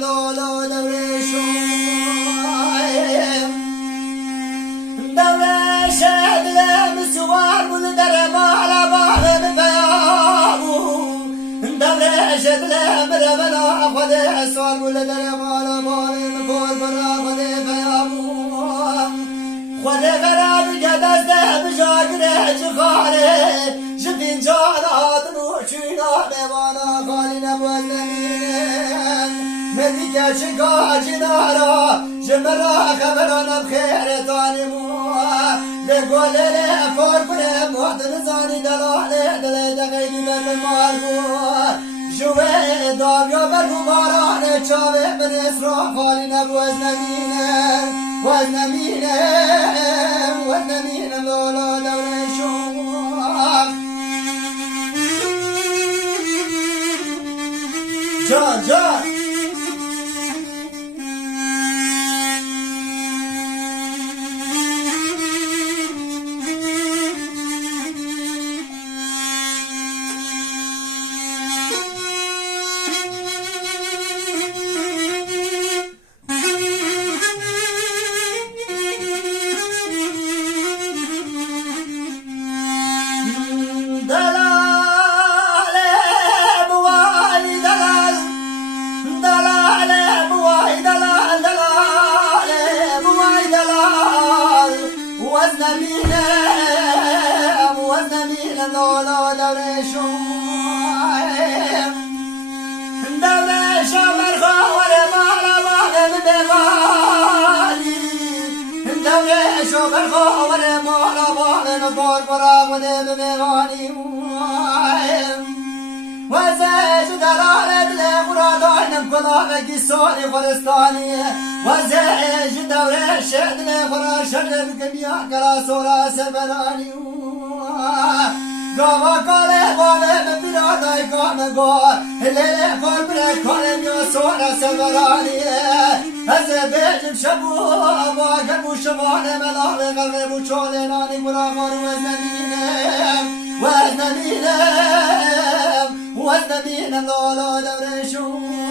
لولو دورش دلم سوار بود در بالا بالا بپیامو دورش دلم بلا خود سوار بود در بالا بالا بپور برا خود پیامو خود قرار که دست بجاگره چخاره جبین جانات نوچینا بوانا خالی نبود نمین مردی که چکا جنارا جمرا خبرانم خیر تانیمو لگوله لفور کنم محتن زانی دلاله دل دقیقی بر مارگو جوه داویا بر مارانه چاوه من اسرا خالی نبود نمینم وزنمینم لولا دوره شوم جان وزنمینم لولا دوره شوم برخوار مالا باقم ببالی دوره شو برخوار مالا باقم بار برا ودم ببانی وزج دلالت لمرادانم کلاغی سوری خورستانی وزج دوره شد لخورا شرم کمیا کلا سورا سبرانی گاوا کاله باله ببرادای کام گار لیله کار بره کارم یا سورا سبرانی از بیجم شبو واقع بو شبانه ملاغ قلقه بو چوله نانی براغار وزنمینم لولا دوره شوم